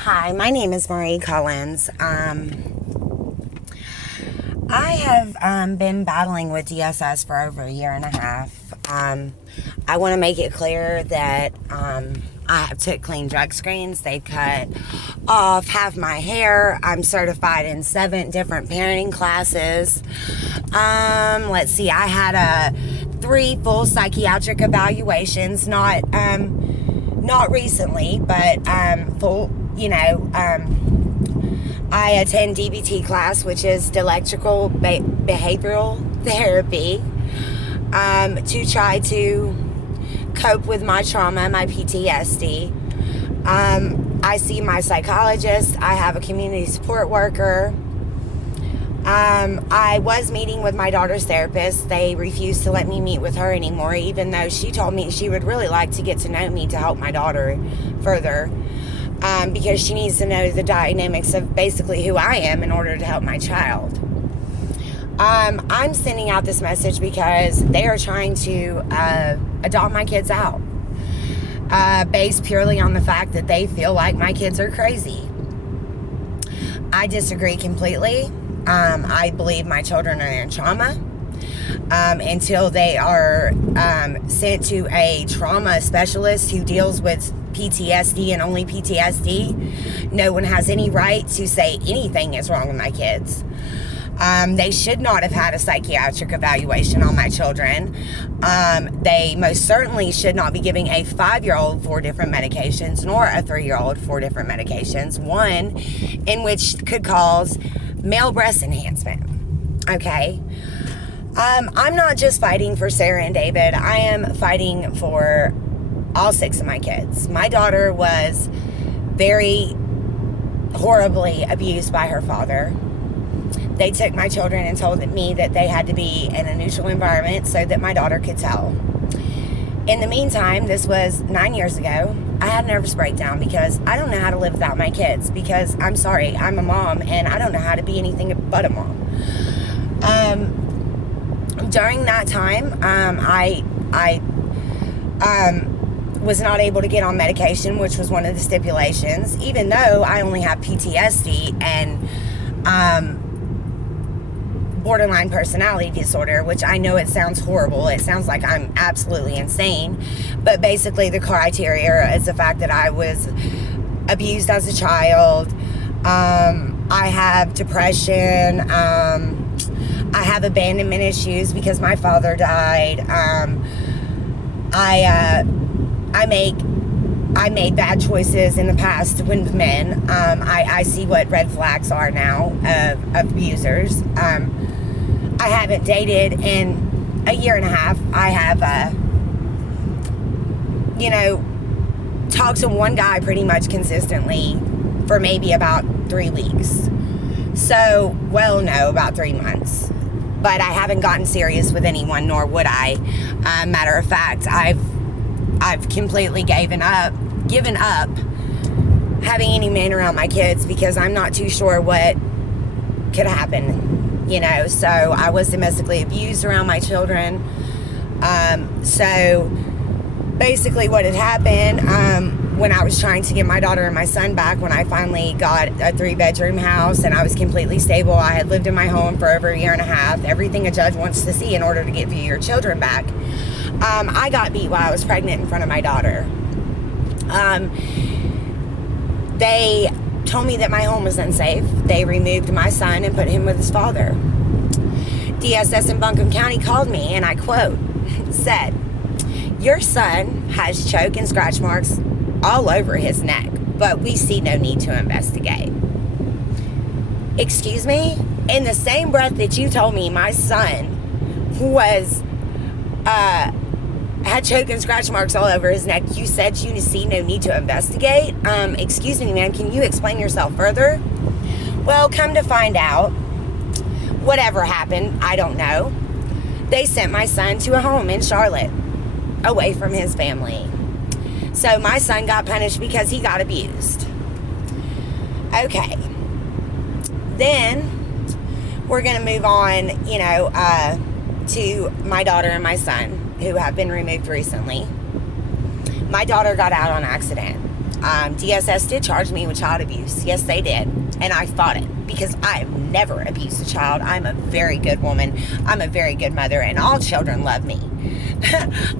Hi, my name is Marie Collins. I have been battling with DSS for over a year and a half. I want to make it clear that I have took clean drug screens. They've cut off half my hair. I'm certified in 7 different parenting classes. Let's see, I had 3 full psychiatric evaluations, not recently, but full. I attend DBT class, which is dialectical behavioral therapy, to try to cope with my trauma, my PTSD. I see my psychologist. I have a community support worker. I was meeting with my daughter's therapist. They refused to let me meet with her anymore, even though she told me she would really like to get to know me to help my daughter further. Because she needs to know the dynamics of basically who I am in order to help my child. I'm sending out this message because they are trying to adopt my kids out, based purely on the fact that they feel like my kids are crazy. I disagree completely. I believe my children are in trauma. Until they are sent to a trauma specialist who deals with PTSD and only PTSD, no one has any right to say anything is wrong with my kids. They should not have had a psychiatric evaluation on my children. They most certainly should not be giving a 5-year-old 4 different medications, nor a 3-year-old 4 different medications, one in which could cause male breast enhancement. Okay? I'm not just fighting for Sarah and David. I am fighting for all 6 of my kids. My daughter was very horribly abused by her father. They took my children and told me that they had to be in a neutral environment so that my daughter could tell. In the meantime, this was 9 years ago, I had a nervous breakdown because I don't know how to live without my kids, because I'm sorry, I'm a mom and I don't know how to be anything but a mom. During that time, I was not able to get on medication, which was one of the stipulations, even though I only have PTSD and borderline personality disorder, which I know it sounds horrible. It sounds like I'm absolutely insane. But basically the criteria is the fact that I was abused as a child. I have depression. I have abandonment issues because my father died. I made bad choices in the past with men. I see what red flags are now of abusers. I haven't dated in a year and a half. I have, talked to one guy pretty much consistently for maybe about 3 weeks. So, about 3 months. But I haven't gotten serious with anyone, nor would I. Matter of fact, I've completely given up having any man around my kids because I'm not too sure what could happen, So I was domestically abused around my children. So basically what had happened, when I was trying to get my daughter and my son back, when I finally got a 3-bedroom house and I was completely stable, I had lived in my home for over a year and a half, everything a judge wants to see in order to give you your children back. I got beat while I was pregnant in front of my daughter. They told me that my home was unsafe. They removed my son and put him with his father. DSS in Buncombe County called me and I quote, said, "Your son has choke and scratch marks all over his neck, but we see no need to investigate." Excuse me? In the same breath that you told me my son was had choke and scratch marks all over his neck, you said you see no need to investigate? Excuse me, ma'am, can you explain yourself further? Well, come to find out, whatever happened, I don't know. They sent my son to a home in Charlotte, away from his family. So my son got punished because he got abused. Okay. Then we're going to move on, to my daughter and my son, who have been removed recently. My daughter got out on accident. DSS did charge me with child abuse. Yes, they did. And I fought it because I've never abused a child. I'm a very good woman. I'm a very good mother, and all children love me.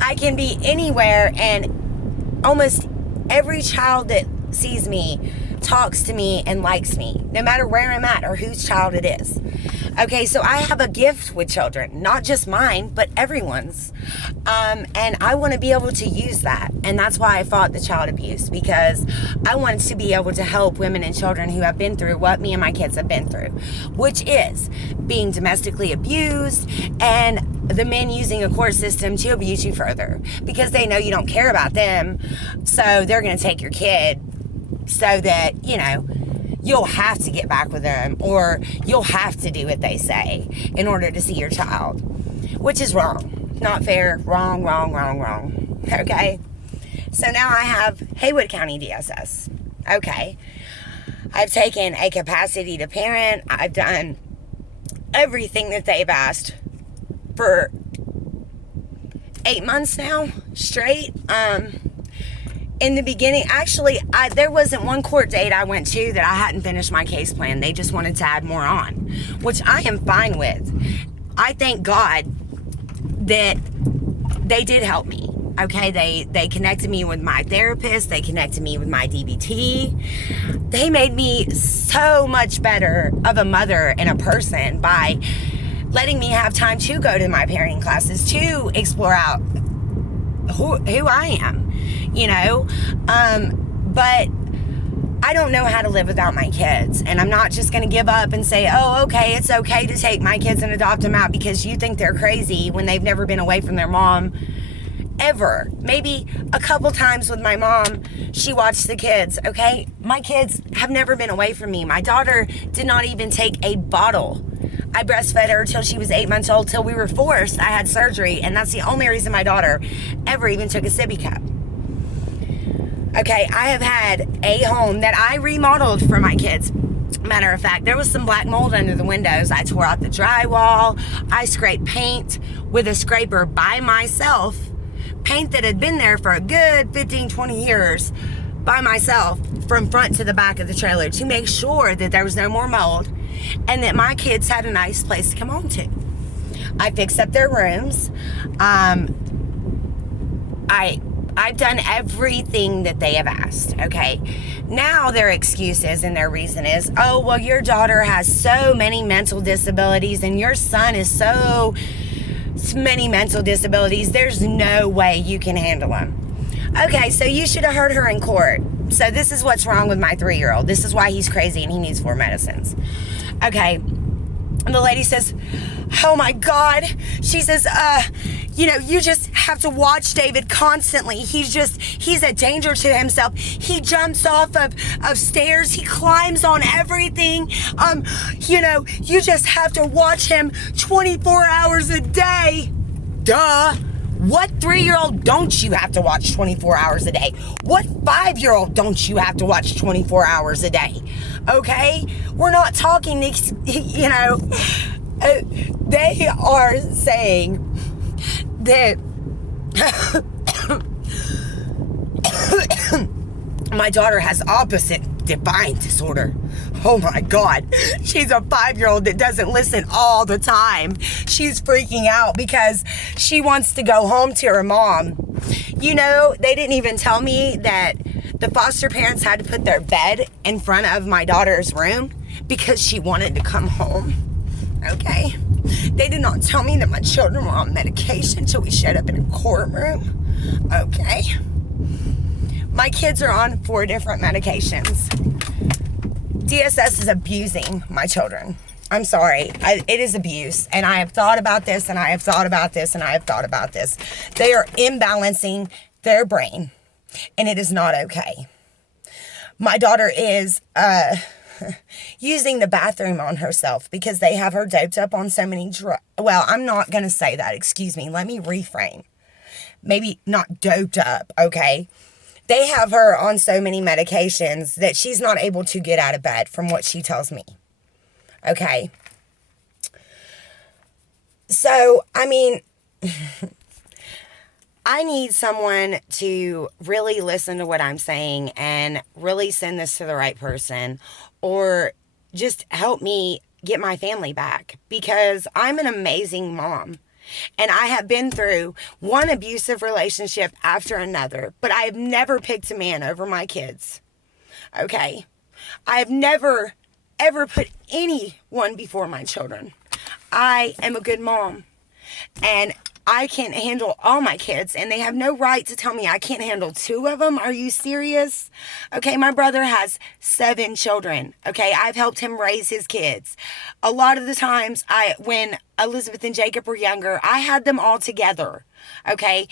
I can be anywhere, and almost every child that sees me talks to me and likes me, no matter where I'm at or whose child it is. Okay, so I have a gift with children, not just mine, but everyone's. And I want to be able to use that. And that's why I fought the child abuse, because I wanted to be able to help women and children who have been through what me and my kids have been through, which is being domestically abused and the men using a court system to abuse you further because they know you don't care about them. So they're going to take your kid so that, you know, you'll have to get back with them, or you'll have to do what they say in order to see your child, which is wrong. Not fair. Wrong, wrong, wrong, wrong. Okay? So now I have Haywood County DSS. Okay. I've taken a capacity to parent. I've done everything that they've asked for 8 months now straight. In the beginning, actually, there wasn't one court date I went to that I hadn't finished my case plan. They just wanted to add more on, which I am fine with. I thank God that they did help me. Okay, they connected me with my therapist. They connected me with my DBT. They made me so much better of a mother and a person by letting me have time to go to my parenting classes, to explore out who I am, you know, but I don't know how to live without my kids, and I'm not just going to give up and say, oh, okay, it's okay to take my kids and adopt them out because you think they're crazy when they've never been away from their mom ever. Maybe a couple times with my mom, she watched the kids, okay? My kids have never been away from me. My daughter did not even take a bottle. I breastfed her till she was 8 months old, till we were forced. I had surgery, and that's the only reason my daughter ever even took a sippy cup. Okay, I have had a home that I remodeled for my kids. Matter of fact, there was some black mold under the windows. I tore out the drywall. I scraped paint with a scraper by myself. Paint that had been there for a good 15, 20 years by myself from front to the back of the trailer to make sure that there was no more mold and that my kids had a nice place to come home to. I fixed up their rooms. I've done everything that they have asked, okay? Now their excuses and their reason is, oh, well, your daughter has so many mental disabilities and your son is so many mental disabilities, there's no way you can handle them. Okay, so you should have heard her in court. So this is what's wrong with my 3-year-old. This is why he's crazy and he needs 4 medicines. Okay, and the lady says, oh my God. She says, you know, you just have to watch David constantly. He's a danger to himself. He jumps off of stairs. He climbs on everything. You know, you just have to watch him 24 hours a day. Duh. What 3-year-old don't you have to watch 24 hours a day? What 5-year-old don't you have to watch 24 hours a day? Okay? We're not talking, you know, they are saying that my daughter has opposite defiant disorder. Oh my God. She's a 5-year-old that doesn't listen all the time. She's freaking out because she wants to go home to her mom. You know, they didn't even tell me that the foster parents had to put their bed in front of my daughter's room because she wanted to come home. Okay? They did not tell me that my children were on medication until we showed up in a courtroom. Okay? My kids are on 4 different medications. DSS is abusing my children. I'm sorry. It is abuse. And I have thought about this, and I have thought about this, and I have thought about this. They are imbalancing their brain, and it is not okay. My daughter is using the bathroom on herself because they have her doped up on so many drugs. Well, I'm not going to say that. Excuse me. Let me reframe. Maybe not doped up, okay? They have her on so many medications that she's not able to get out of bed, from what she tells me. Okay? So, I mean, I need someone to really listen to what I'm saying and really send this to the right person, or just help me get my family back, because I'm an amazing mom. And I have been through one abusive relationship after another, but I have never picked a man over my kids. Okay? I have never, ever put anyone before my children. I am a good mom. And I can handle all my kids, and they have no right to tell me I can't handle 2 of them. Are you serious? Okay, my brother has 7 children. Okay, I've helped him raise his kids. A lot of the times, when Elizabeth and Jacob were younger, I had them all together. Okay,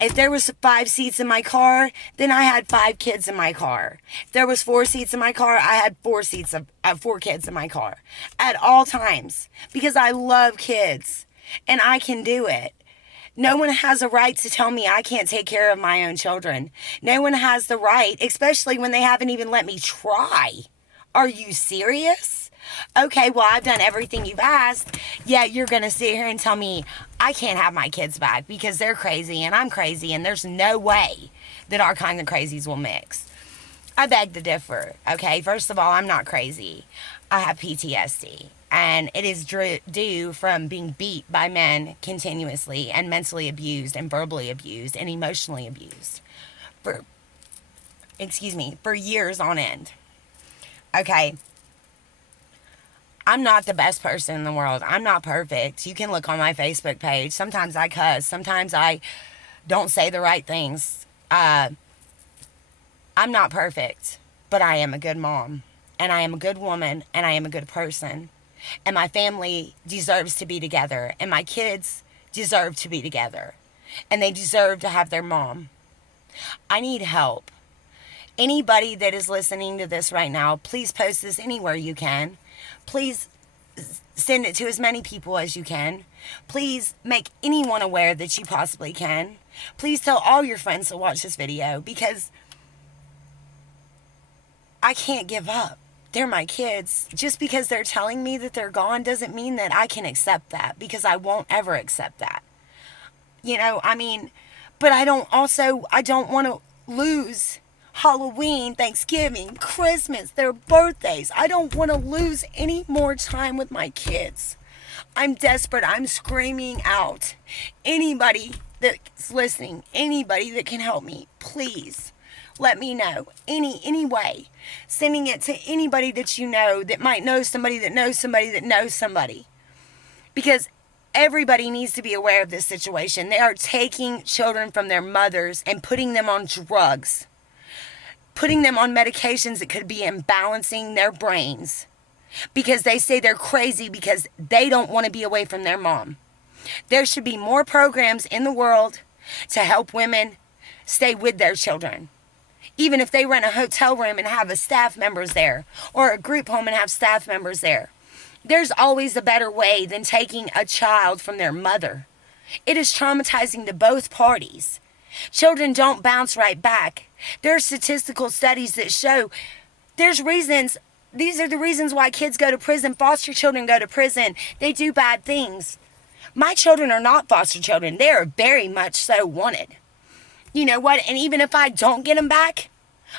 if there was 5 seats in my car, then I had 5 kids in my car. If there was 4 seats in my car, I had 4 kids in my car at all times, because I love kids. And I can do it. No one has a right to tell me I can't take care of my own children. No one has the right, especially when they haven't even let me try. Are you serious? Okay, well, I've done everything you've asked. Yeah, you're going to sit here and tell me I can't have my kids back because they're crazy and I'm crazy, and there's no way that our kind of crazies will mix. I beg to differ. Okay, first of all, I'm not crazy. I have PTSD. And it is due from being beat by men continuously, and mentally abused and verbally abused and emotionally abused for years on end. Okay. I'm not the best person in the world. I'm not perfect. You can look on my Facebook page. Sometimes I cuss. Sometimes I don't say the right things. I'm not perfect, but I am a good mom, and I am a good woman, and I am a good person. And my family deserves to be together. And my kids deserve to be together. And they deserve to have their mom. I need help. Anybody that is listening to this right now, please post this anywhere you can. Please send it to as many people as you can. Please make anyone aware that you possibly can. Please tell all your friends to watch this video, because I can't give up. They're my kids. Just because they're telling me that they're gone doesn't mean that I can accept that, because I won't ever accept that. But I don't want to lose Halloween, Thanksgiving, Christmas, their birthdays. I don't want to lose any more time with my kids. I'm desperate. I'm screaming out. Anybody that's listening, anybody that can help me, please let me know. Any way. Sending it to anybody that you know that might know somebody that knows somebody that knows somebody. Because everybody needs to be aware of this situation. They are taking children from their mothers and putting them on drugs. Putting them on medications that could be imbalancing their brains. Because they say they're crazy because they don't want to be away from their mom. There should be more programs in the world to help women stay with their children. Even if they rent a hotel room and have a staff members there, or a group home and have staff members there. There's always a better way than taking a child from their mother. It is traumatizing to both parties. Children don't bounce right back. There are statistical studies that show there's reasons. These are the reasons why kids go to prison. Foster children go to prison. They do bad things. My children are not foster children. They are very much so wanted. You know what? And even if I don't get them back,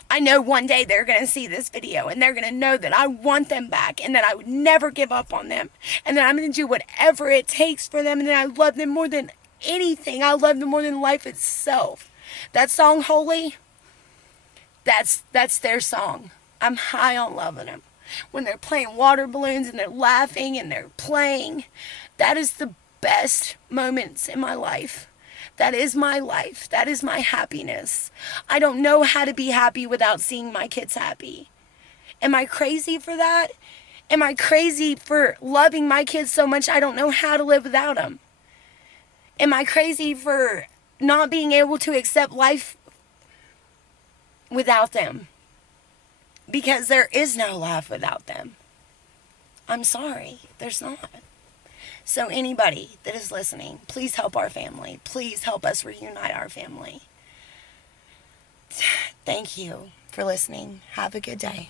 I know one day they're going to see this video and they're going to know that I want them back, and that I would never give up on them, and that I'm going to do whatever it takes for them, and that I love them more than anything. I love them more than life itself. That song, Holy, that's their song. I'm high on loving them. When they're playing water balloons and they're laughing and they're playing, that is the best moments in my life. That is my life. That is my happiness. I don't know how to be happy without seeing my kids happy. Am I crazy for that? Am I crazy for loving my kids so much I don't know how to live without them? Am I crazy for not being able to accept life without them? Because there is no life without them. I'm sorry, there's not. So anybody that is listening, please help our family. Please help us reunite our family. Thank you for listening. Have a good day.